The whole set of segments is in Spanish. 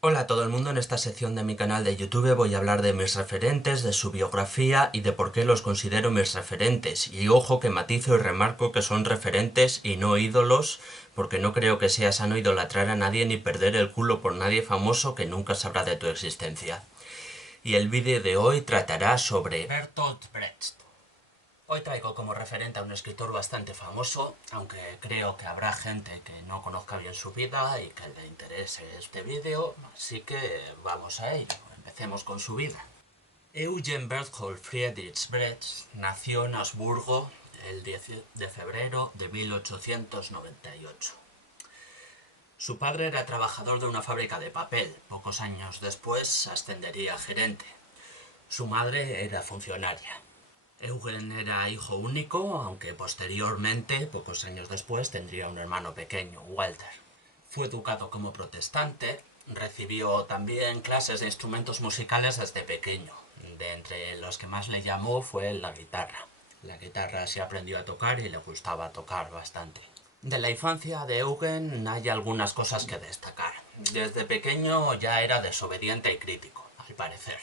Hola a todo el mundo, en esta sección de mi canal de YouTube voy a hablar de mis referentes, de su biografía y de por qué los considero mis referentes. Y ojo que matizo y remarco que son referentes y no ídolos, porque no creo que sea sano idolatrar a nadie ni perder el culo por nadie famoso que nunca sabrá de tu existencia. Y el vídeo de hoy tratará sobre Bertolt Brecht. Hoy traigo como referente a un escritor bastante famoso, aunque creo que habrá gente que no conozca bien su vida y que le interese este vídeo, así que vamos a ello. Empecemos con su vida. Eugen Berthold Friedrich Brecht nació en Augsburgo el 10 de febrero de 1898. Su padre era trabajador de una fábrica de papel. Pocos años después ascendería a gerente. Su madre era funcionaria. Eugen era hijo único, aunque posteriormente, pocos años después, tendría un hermano pequeño, Walter. Fue educado como protestante, recibió también clases de instrumentos musicales desde pequeño. De entre los que más le llamó fue la guitarra. La guitarra se aprendió a tocar y le gustaba tocar bastante. De la infancia de Eugen hay algunas cosas que destacar. Desde pequeño ya era desobediente y crítico, al parecer.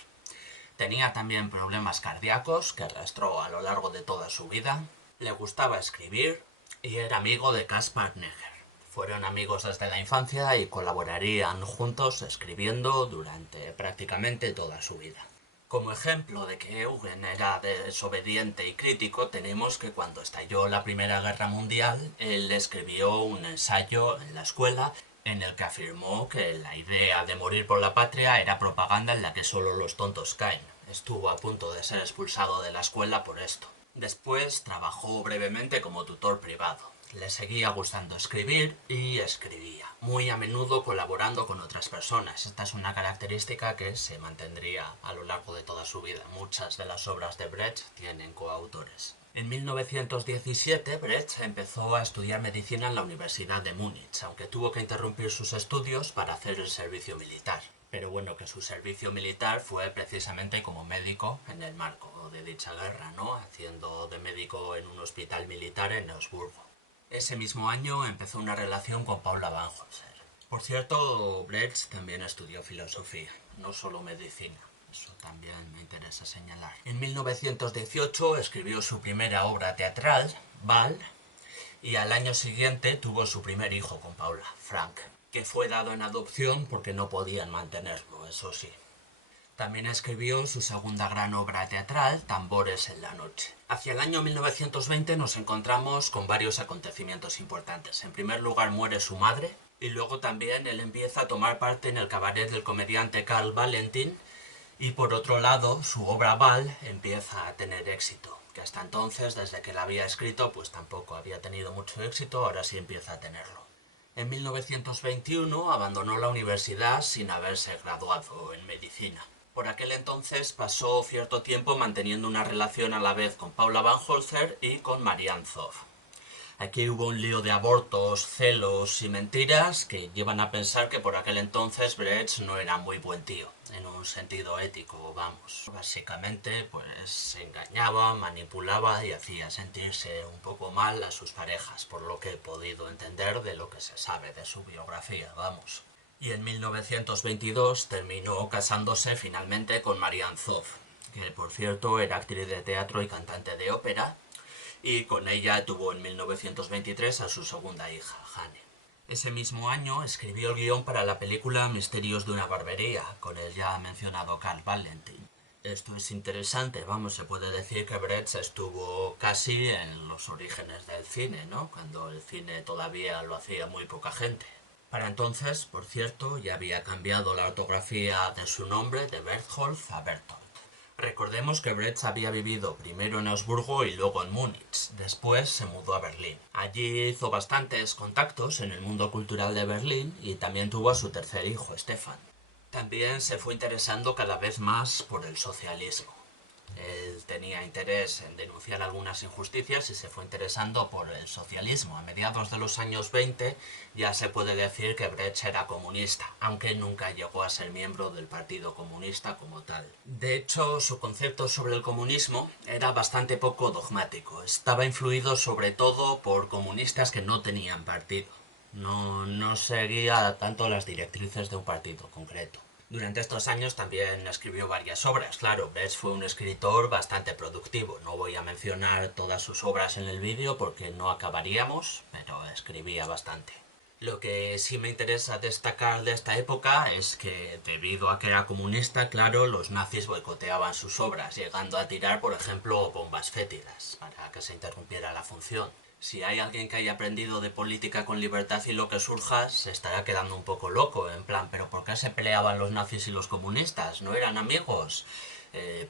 Tenía también problemas cardíacos que arrastró a lo largo de toda su vida. Le gustaba escribir y era amigo de Caspar Neger. Fueron amigos desde la infancia y colaborarían juntos escribiendo durante prácticamente toda su vida. Como ejemplo de que Eugen era desobediente y crítico, tenemos que cuando estalló la Primera Guerra Mundial, él escribió un ensayo en la escuela en el que afirmó que la idea de morir por la patria era propaganda en la que solo los tontos caen. Estuvo a punto de ser expulsado de la escuela por esto. Después trabajó brevemente como tutor privado. Le seguía gustando escribir y escribía, muy a menudo colaborando con otras personas. Esta es una característica que se mantendría a lo largo de toda su vida. Muchas de las obras de Brecht tienen coautores. En 1917, Brecht empezó a estudiar medicina en la Universidad de Múnich, aunque tuvo que interrumpir sus estudios para hacer el servicio militar. Pero bueno, que su servicio militar fue precisamente como médico en el marco de dicha guerra, ¿no? Haciendo de médico en un hospital militar en Augsburgo. Ese mismo año empezó una relación con Paula Van Holzer. Por cierto, Brecht también estudió filosofía, no solo medicina. Eso también me interesa señalar. En 1918 escribió su primera obra teatral, Val, y al año siguiente tuvo su primer hijo con Paula, Frank, que fue dado en adopción porque no podían mantenerlo, eso sí. También escribió su segunda gran obra teatral, Tambores en la noche. Hacia el año 1920 nos encontramos con varios acontecimientos importantes. En primer lugar muere su madre y luego también él empieza a tomar parte en el cabaret del comediante Karl Valentin y por otro lado su obra Val empieza a tener éxito, que hasta entonces, desde que la había escrito, pues tampoco había tenido mucho éxito, ahora sí empieza a tenerlo. En 1921 abandonó la universidad sin haberse graduado en medicina. Por aquel entonces pasó cierto tiempo manteniendo una relación a la vez con Paula Van Holzer y con Marianne Zoff. Aquí hubo un lío de abortos, celos y mentiras que llevan a pensar que por aquel entonces Brecht no era muy buen tío, en un sentido ético, vamos. Básicamente, pues se engañaba, manipulaba y hacía sentirse un poco mal a sus parejas, por lo que he podido entender de lo que se sabe de su biografía, vamos. Y en 1922 terminó casándose finalmente con Marianne Zoff, que por cierto era actriz de teatro y cantante de ópera, y con ella tuvo en 1923 a su segunda hija, Jane. Ese mismo año escribió el guión para la película Misterios de una barbería, con el ya mencionado Karl Valentin. Esto es interesante, vamos, se puede decir que Brecht estuvo casi en los orígenes del cine, ¿no? Cuando el cine todavía lo hacía muy poca gente. Para entonces, por cierto, ya había cambiado la ortografía de su nombre de Berthold a Bertolt. Recordemos que Brecht había vivido primero en Augsburgo y luego en Múnich. Después se mudó a Berlín. Allí hizo bastantes contactos en el mundo cultural de Berlín y también tuvo a su tercer hijo, Stefan. También se fue interesando cada vez más por el socialismo. Él tenía interés en denunciar algunas injusticias y se fue interesando por el socialismo. A mediados de los años 20 ya se puede decir que Brecht era comunista, aunque nunca llegó a ser miembro del Partido Comunista como tal. De hecho, su concepto sobre el comunismo era bastante poco dogmático. Estaba influido sobre todo por comunistas que no tenían partido. no seguía tanto las directrices de un partido concreto. Durante estos años también escribió varias obras. Claro, Brecht fue un escritor bastante productivo. No voy a mencionar todas sus obras en el vídeo porque no acabaríamos, pero escribía bastante. Lo que sí me interesa destacar de esta época es que, debido a que era comunista, claro, los nazis boicoteaban sus obras, llegando a tirar, por ejemplo, bombas fétidas, para que se interrumpiera la función. Si hay alguien que haya aprendido de política con libertad y lo que surja, se estará quedando un poco loco, en plan, ¿pero por qué se peleaban los nazis y los comunistas? ¿No eran amigos?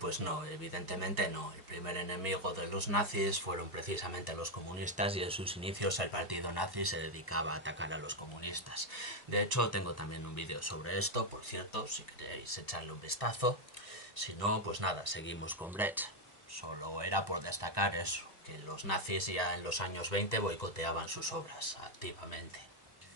Pues no, evidentemente no. El primer enemigo de los nazis fueron precisamente los comunistas y en sus inicios el partido nazi se dedicaba a atacar a los comunistas. De hecho, tengo también un vídeo sobre esto, por cierto, si queréis echarle un vistazo. Si no, pues nada, seguimos con Brecht. Solo era por destacar eso, que los nazis ya en los años 20 boicoteaban sus obras activamente.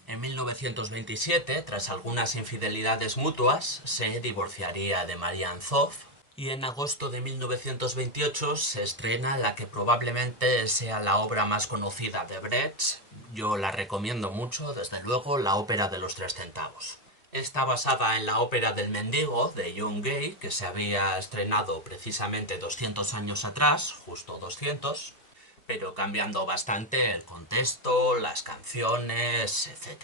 En 1927, tras algunas infidelidades mutuas, se divorciaría de Marianne Zoff y en agosto de 1928 se estrena la que probablemente sea la obra más conocida de Brecht. Yo la recomiendo mucho, desde luego, la ópera de los 3 centavos. Está basada en la ópera del mendigo de John Gay, que se había estrenado precisamente 200 años atrás, justo 200, pero cambiando bastante el contexto, las canciones, etc.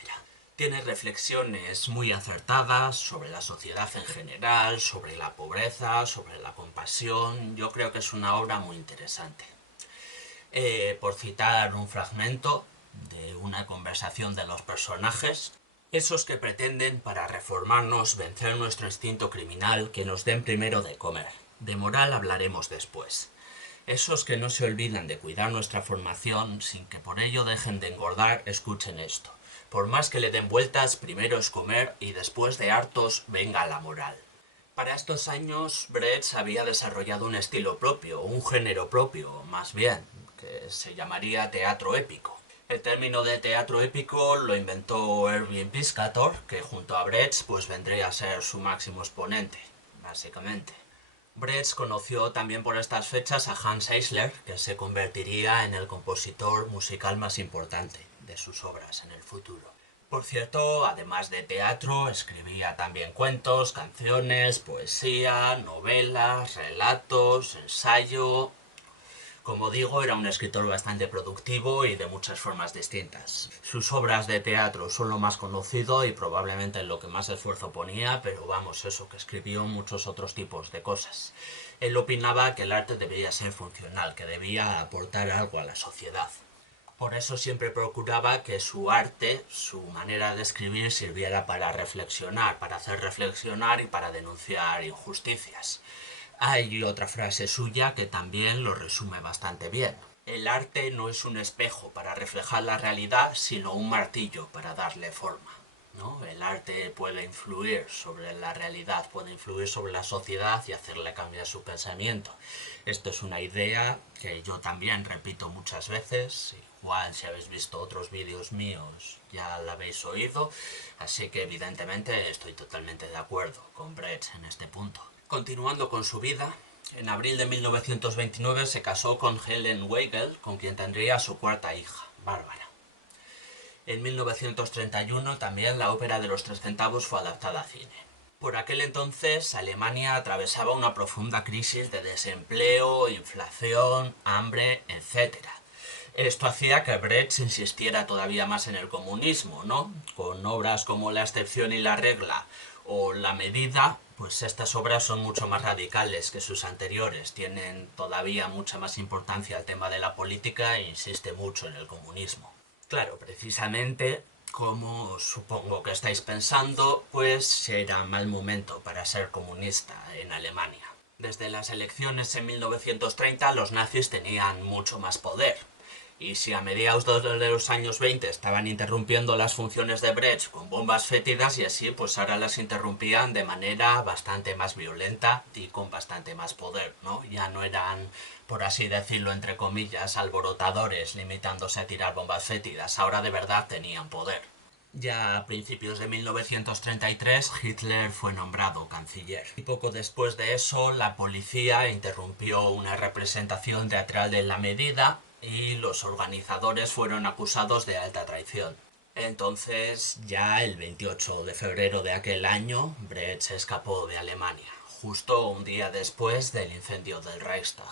Tiene reflexiones muy acertadas sobre la sociedad en general, sobre la pobreza, sobre la compasión. Yo creo que es una obra muy interesante. Por citar un fragmento de una conversación de los personajes, esos que pretenden, para reformarnos, vencer nuestro instinto criminal, que nos den primero de comer. De moral hablaremos después. Esos que no se olvidan de cuidar nuestra formación sin que por ello dejen de engordar, escuchen esto. Por más que le den vueltas, primero es comer y después de hartos venga la moral. Para estos años, Brecht había desarrollado un estilo propio, un género propio, más bien, que se llamaría teatro épico. El término de teatro épico lo inventó Erwin Piscator, que junto a Brecht pues vendría a ser su máximo exponente, básicamente. Brecht conoció también por estas fechas a Hans Eisler, que se convertiría en el compositor musical más importante de sus obras en el futuro. Por cierto, además de teatro, escribía también cuentos, canciones, poesía, novelas, relatos, ensayo. Como digo, era un escritor bastante productivo y de muchas formas distintas. Sus obras de teatro son lo más conocido y probablemente en lo que más esfuerzo ponía, pero vamos, eso, que escribió muchos otros tipos de cosas. Él opinaba que el arte debía ser funcional, que debía aportar algo a la sociedad. Por eso siempre procuraba que su arte, su manera de escribir, sirviera para reflexionar, para hacer reflexionar y para denunciar injusticias. Hay otra frase suya que también lo resume bastante bien. El arte no es un espejo para reflejar la realidad, sino un martillo para darle forma. ¿No? El arte puede influir sobre la realidad, puede influir sobre la sociedad y hacerle cambiar su pensamiento. Esto es una idea que yo también repito muchas veces. Igual si habéis visto otros vídeos míos ya la habéis oído, así que evidentemente estoy totalmente de acuerdo con Brecht en este punto. Continuando con su vida, en abril de 1929 se casó con Helen Weigel, con quien tendría su cuarta hija, Bárbara. En 1931 también la ópera de los 3 centavos fue adaptada a cine. Por aquel entonces Alemania atravesaba una profunda crisis de desempleo, inflación, hambre, etc. Esto hacía que Brecht insistiera todavía más en el comunismo, ¿no? Con obras como La excepción y la regla o La medida, pues estas obras son mucho más radicales que sus anteriores, tienen todavía mucha más importancia el tema de la política e insiste mucho en el comunismo. Claro, precisamente, como supongo que estáis pensando, pues era mal momento para ser comunista en Alemania. Desde las elecciones en 1930 los nazis tenían mucho más poder. Y si a mediados de los años 20 estaban interrumpiendo las funciones de Brecht con bombas fétidas y así, pues ahora las interrumpían de manera bastante más violenta y con bastante más poder, ¿no? Ya no eran, por así decirlo, entre comillas, alborotadores limitándose a tirar bombas fétidas, ahora de verdad tenían poder. Ya a principios de 1933 Hitler fue nombrado canciller. Y poco después de eso la policía interrumpió una representación teatral de La medida y los organizadores fueron acusados de alta traición. Entonces, ya el 28 de febrero de aquel año, Brecht se escapó de Alemania, justo un día después del incendio del Reichstag.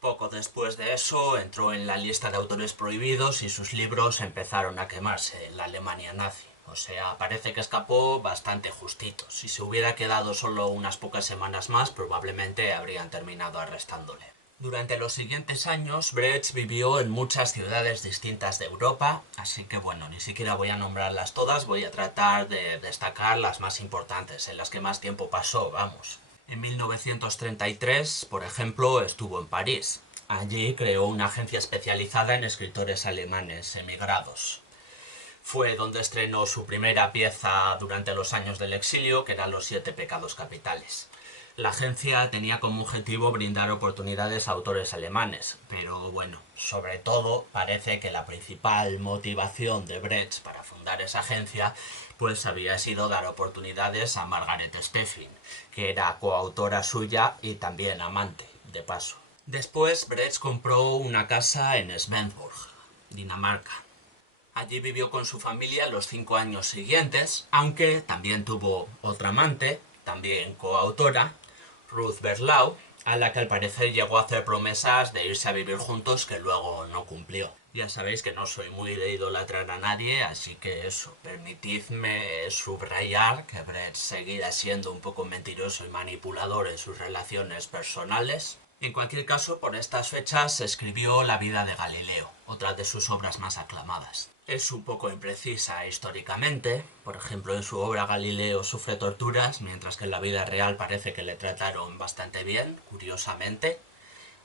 Poco después de eso entró en la lista de autores prohibidos y sus libros empezaron a quemarse en la Alemania nazi. O sea, parece que escapó bastante justito. Si se hubiera quedado solo unas pocas semanas más, probablemente habrían terminado arrestándole. Durante los siguientes años, Brecht vivió en muchas ciudades distintas de Europa, así que bueno, ni siquiera voy a nombrarlas todas, voy a tratar de destacar las más importantes, en las que más tiempo pasó, vamos. En 1933, por ejemplo, estuvo en París. Allí creó una agencia especializada en escritores alemanes emigrados. Fue donde estrenó su primera pieza durante los años del exilio, que eran Los 7 pecados capitales. La agencia tenía como objetivo brindar oportunidades a autores alemanes, pero bueno, sobre todo parece que la principal motivación de Brecht para fundar esa agencia pues había sido dar oportunidades a Margaret Steffin, que era coautora suya y también amante, de paso. Después Brecht compró una casa en Svendborg, Dinamarca. Allí vivió con su familia los 5 años siguientes, aunque también tuvo otra amante, también coautora, Ruth Berlau, a la que al parecer llegó a hacer promesas de irse a vivir juntos que luego no cumplió. Ya sabéis que no soy muy de idolatrar a nadie, así que eso, permitidme subrayar que Brecht seguirá siendo un poco mentiroso y manipulador en sus relaciones personales. En cualquier caso, por estas fechas escribió La vida de Galileo, otra de sus obras más aclamadas. Es un poco imprecisa históricamente, por ejemplo en su obra Galileo sufre torturas, mientras que en la vida real parece que le trataron bastante bien, curiosamente.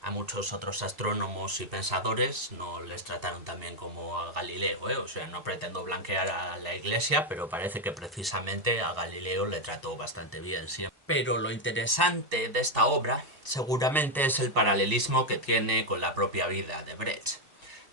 A muchos otros astrónomos y pensadores no les trataron tan bien como a Galileo, ¿eh? O sea, no pretendo blanquear a la Iglesia, pero parece que precisamente a Galileo le trató bastante bien siempre. Pero lo interesante de esta obra seguramente es el paralelismo que tiene con la propia vida de Brecht.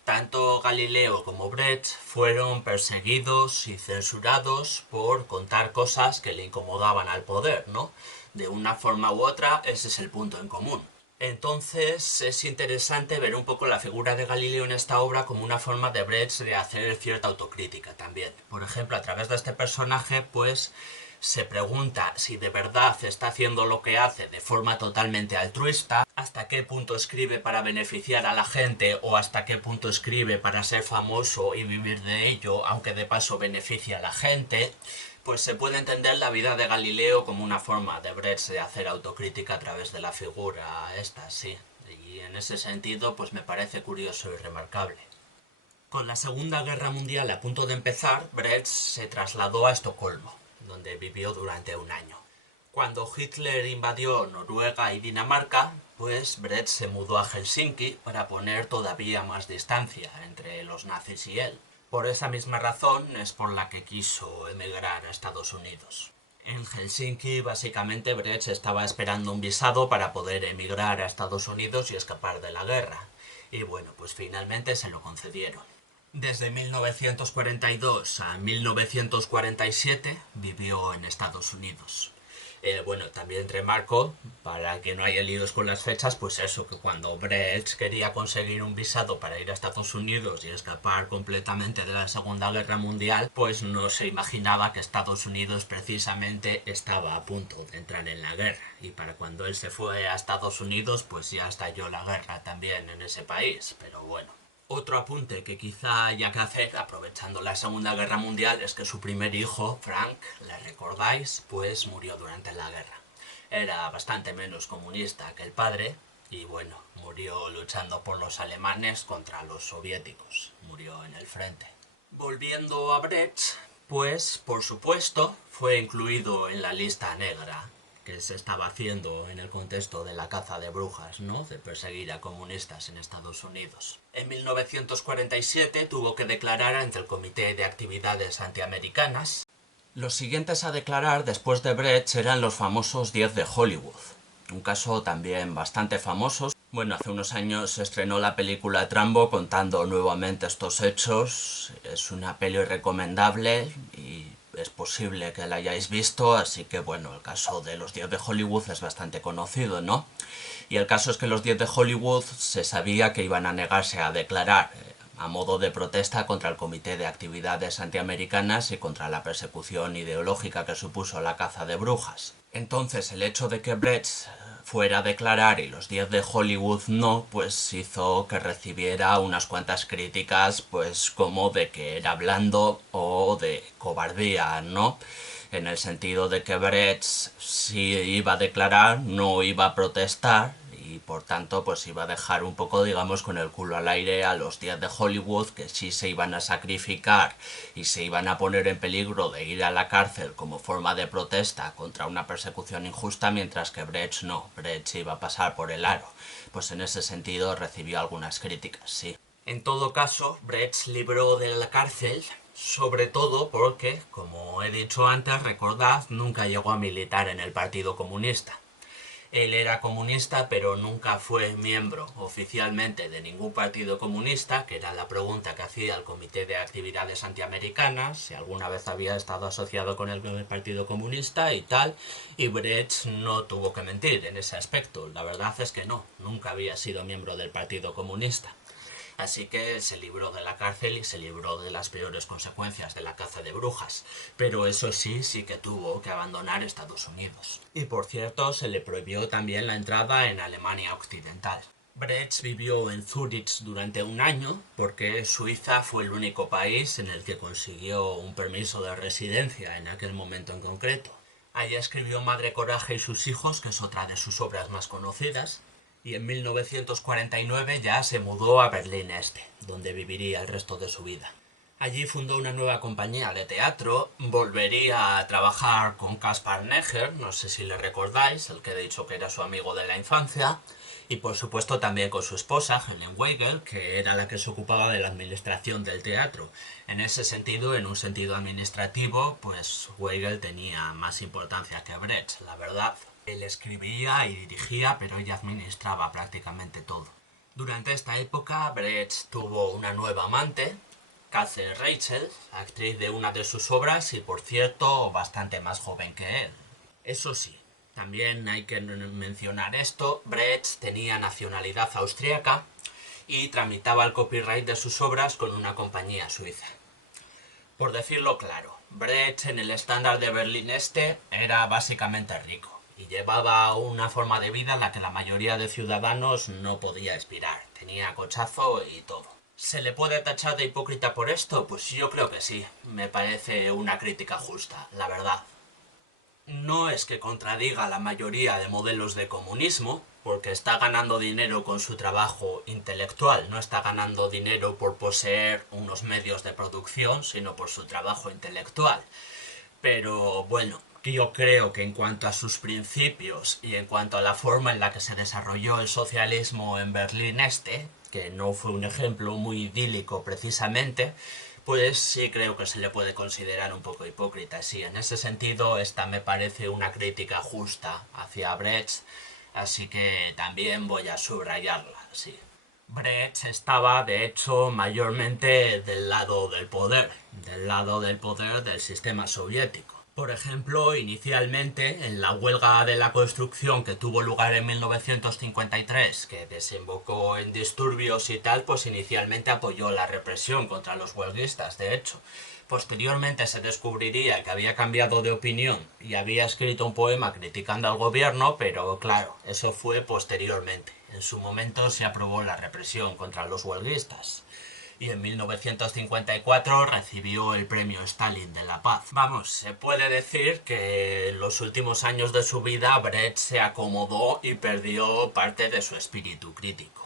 Tanto Galileo como Brecht fueron perseguidos y censurados por contar cosas que le incomodaban al poder, ¿no? De una forma u otra, ese es el punto en común. Entonces es interesante ver un poco la figura de Galileo en esta obra como una forma de Brecht de hacer cierta autocrítica también. Por ejemplo, a través de este personaje, pues se pregunta si de verdad está haciendo lo que hace de forma totalmente altruista, hasta qué punto escribe para beneficiar a la gente o hasta qué punto escribe para ser famoso y vivir de ello, aunque de paso beneficia a la gente. Pues se puede entender la vida de Galileo como una forma de Brecht de hacer autocrítica a través de la figura esta, sí. Y en ese sentido, pues me parece curioso y remarcable. Con la Segunda Guerra Mundial a punto de empezar, Brecht se trasladó a Estocolmo, donde vivió durante un año. Cuando Hitler invadió Noruega y Dinamarca, pues Brecht se mudó a Helsinki para poner todavía más distancia entre los nazis y él. Por esa misma razón es por la que quiso emigrar a Estados Unidos. En Helsinki, básicamente, Brecht estaba esperando un visado para poder emigrar a Estados Unidos y escapar de la guerra. Y bueno, pues finalmente se lo concedieron. Desde 1942 a 1947 vivió en Estados Unidos. Bueno, también remarco, para que no haya líos con las fechas, pues eso, que cuando Brecht quería conseguir un visado para ir a Estados Unidos y escapar completamente de la Segunda Guerra Mundial, pues no se imaginaba que Estados Unidos precisamente estaba a punto de entrar en la guerra. Y para cuando él se fue a Estados Unidos, pues ya estalló la guerra también en ese país, pero bueno. Otro apunte que quizá haya que hacer, aprovechando la Segunda Guerra Mundial, es que su primer hijo, Frank, ¿le recordáis? Pues murió durante la guerra. Era bastante menos comunista que el padre y bueno, murió luchando por los alemanes contra los soviéticos. Murió en el frente. Volviendo a Brecht, pues por supuesto fue incluido en la lista negra que se estaba haciendo en el contexto de la caza de brujas, ¿no? De perseguir a comunistas en Estados Unidos. En 1947 tuvo que declarar ante el Comité de Actividades Antiamericanas. Los siguientes a declarar después de Brecht eran los famosos 10 de Hollywood. Un caso también bastante famoso. Bueno, hace unos años se estrenó la película Trambo contando nuevamente estos hechos. Es una peli recomendable y es posible que la hayáis visto, así que bueno, el caso de los 10 de Hollywood es bastante conocido, ¿no? Y el caso es que los 10 de Hollywood se sabía que iban a negarse a declarar a modo de protesta contra el Comité de Actividades Antiamericanas y contra la persecución ideológica que supuso la caza de brujas. Entonces, el hecho de que Brett fuera a declarar y los 10 de Hollywood no, pues hizo que recibiera unas cuantas críticas, pues como de que era blando o de cobardía, ¿no? En el sentido de que Brett si iba a declarar, no iba a protestar, y por tanto pues iba a dejar un poco, digamos, con el culo al aire a los 10 de Hollywood, que sí se iban a sacrificar y se iban a poner en peligro de ir a la cárcel como forma de protesta contra una persecución injusta, mientras que Brett no, Brett iba a pasar por el aro. Pues en ese sentido recibió algunas críticas, sí. En todo caso, Brett libró de la cárcel, sobre todo porque, como he dicho antes, recordad, nunca llegó a militar en el Partido Comunista. Él era comunista, pero nunca fue miembro oficialmente de ningún partido comunista, que era la pregunta que hacía el Comité de Actividades Antiamericanas, si alguna vez había estado asociado con el Partido Comunista y tal, y Brett no tuvo que mentir en ese aspecto. La verdad es que no, nunca había sido miembro del Partido Comunista. Así que se libró de la cárcel y se libró de las peores consecuencias de la caza de brujas. Pero eso sí, sí que tuvo que abandonar Estados Unidos. Y por cierto, se le prohibió también la entrada en Alemania Occidental. Brett vivió en Zúrich durante un año porque Suiza fue el único país en el que consiguió un permiso de residencia en aquel momento en concreto. Allí escribió Madre Coraje y sus hijos, que es otra de sus obras más conocidas, y en 1949 ya se mudó a Berlín Este, donde viviría el resto de su vida. Allí fundó una nueva compañía de teatro, volvería a trabajar con Caspar Neger, no sé si le recordáis, el que he dicho que era su amigo de la infancia, y por supuesto también con su esposa, Helen Weigel, que era la que se ocupaba de la administración del teatro. En ese sentido, en un sentido administrativo, pues Weigel tenía más importancia que Brett, la verdad. Él escribía y dirigía, pero ella administraba prácticamente todo. Durante esta época, Brett tuvo una nueva amante, Catherine Rachel, actriz de una de sus obras y, por cierto, bastante más joven que él. Eso sí, también hay que mencionar esto, Brett tenía nacionalidad austríaca y tramitaba el copyright de sus obras con una compañía suiza. Por decirlo claro, Brett en el estándar de Berlín Este era básicamente rico y llevaba una forma de vida en la que la mayoría de ciudadanos no podía aspirar. Tenía cochazo y todo. ¿Se le puede tachar de hipócrita por esto? Pues yo creo que sí. Me parece una crítica justa, la verdad. No es que contradiga la mayoría de modelos de comunismo, porque está ganando dinero con su trabajo intelectual, no está ganando dinero por poseer unos medios de producción, sino por su trabajo intelectual. Pero bueno, yo creo que en cuanto a sus principios y en cuanto a la forma en la que se desarrolló el socialismo en Berlín Este, que no fue un ejemplo muy idílico precisamente, pues sí creo que se le puede considerar un poco hipócrita. Sí, en ese sentido esta me parece una crítica justa hacia Brecht, así que también voy a subrayarla, sí. Brecht estaba, de hecho, mayormente del lado del poder del sistema soviético. Por ejemplo, inicialmente, en la huelga de la construcción que tuvo lugar en 1953, que desembocó en disturbios y tal, pues inicialmente apoyó la represión contra los huelguistas, de hecho. Posteriormente se descubriría que había cambiado de opinión y había escrito un poema criticando al gobierno, pero claro, eso fue posteriormente. En su momento se aprobó la represión contra los huelguistas. Y en 1954 recibió el premio Stalin de la Paz. Vamos, se puede decir que en los últimos años de su vida Brecht se acomodó y perdió parte de su espíritu crítico.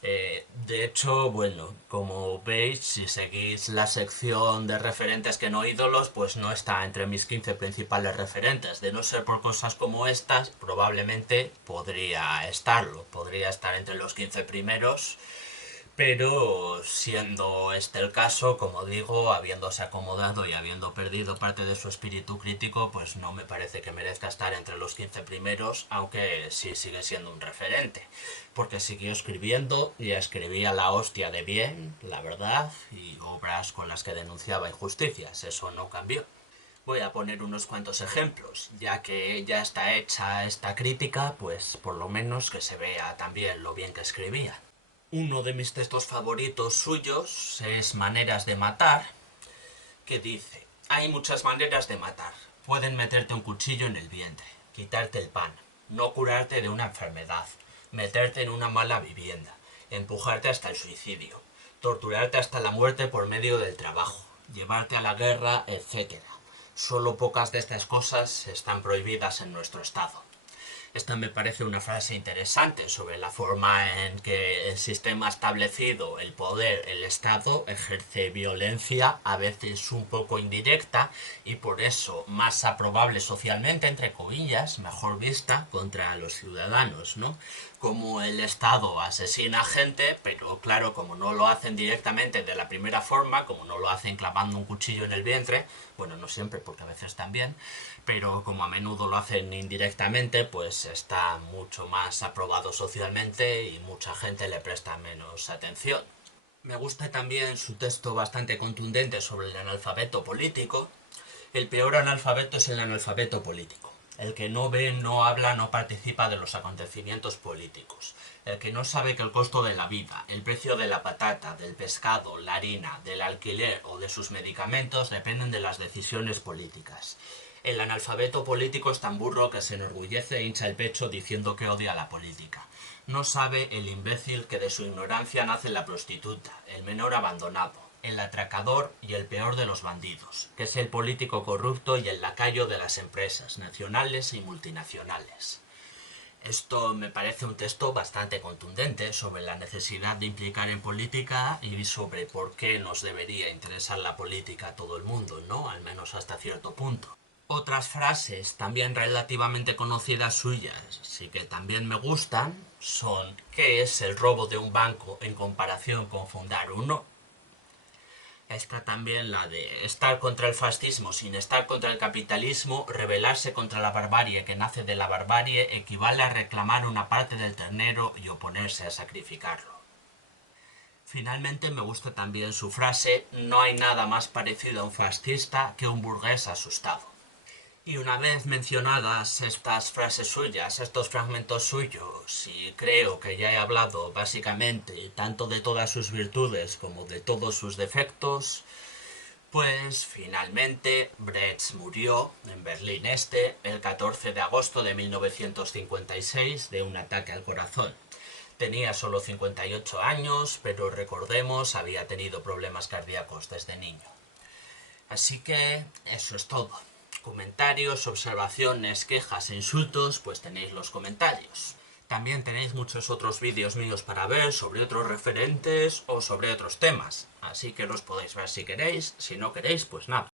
De hecho, bueno, como veis, si seguís la sección de referentes que no ídolos, pues no está entre mis 15 principales referentes. De no ser por cosas como estas, probablemente podría estarlo. Podría estar entre los 15 primeros, pero siendo este el caso, como digo, habiéndose acomodado y habiendo perdido parte de su espíritu crítico, pues no me parece que merezca estar entre los 15 primeros, aunque sí sigue siendo un referente, porque siguió escribiendo y escribía la hostia de bien, la verdad, y obras con las que denunciaba injusticias, eso no cambió. Voy a poner unos cuantos ejemplos, ya que ya está hecha esta crítica, pues por lo menos que se vea también lo bien que escribía. Uno de mis textos favoritos suyos es Maneras de matar, que dice: hay muchas maneras de matar. Pueden meterte un cuchillo en el vientre, quitarte el pan, no curarte de una enfermedad, meterte en una mala vivienda, empujarte hasta el suicidio, torturarte hasta la muerte por medio del trabajo, llevarte a la guerra, etc. Solo pocas de estas cosas están prohibidas en nuestro estado. Esta me parece una frase interesante sobre la forma en que el sistema establecido, el poder, el Estado, ejerce violencia, a veces un poco indirecta y por eso más aprobable socialmente, entre comillas, mejor vista, contra los ciudadanos, ¿no? Como el Estado asesina a gente, pero claro, como no lo hacen directamente de la primera forma, como no lo hacen clavando un cuchillo en el vientre, bueno, no siempre, porque a veces también, pero como a menudo lo hacen indirectamente, pues está mucho más aprobado socialmente y mucha gente le presta menos atención. Me gusta también su texto bastante contundente sobre el analfabeto político. El peor analfabeto es el analfabeto político. El que no ve, no habla, no participa de los acontecimientos políticos. El que no sabe que el costo de la vida, el precio de la patata, del pescado, la harina, del alquiler o de sus medicamentos dependen de las decisiones políticas. El analfabeto político es tan burro que se enorgullece e hincha el pecho diciendo que odia la política. No sabe el imbécil que de su ignorancia nace la prostituta, el menor abandonado, el atracador y el peor de los bandidos, que es el político corrupto y el lacayo de las empresas nacionales y multinacionales. Esto me parece un texto bastante contundente sobre la necesidad de implicar en política y sobre por qué nos debería interesar la política a todo el mundo, ¿no? Al menos hasta cierto punto. Otras frases también relativamente conocidas suyas y que también me gustan son: ¿qué es el robo de un banco en comparación con fundar uno? Está también la de estar contra el fascismo sin estar contra el capitalismo, rebelarse contra la barbarie que nace de la barbarie equivale a reclamar una parte del ternero y oponerse a sacrificarlo. Finalmente me gusta también su frase: no hay nada más parecido a un fascista que un burgués asustado. Y una vez mencionadas estas frases suyas, estos fragmentos suyos, y creo que ya he hablado básicamente tanto de todas sus virtudes como de todos sus defectos, pues finalmente Brecht murió en Berlín Este el 14 de agosto de 1956 de un ataque al corazón. Tenía solo 58 años, pero recordemos, había tenido problemas cardíacos desde niño. Así que eso es todo. Comentarios, observaciones, quejas e insultos, pues tenéis los comentarios. También tenéis muchos otros vídeos míos para ver sobre otros referentes o sobre otros temas, así que los podéis ver si queréis, si no queréis, pues nada.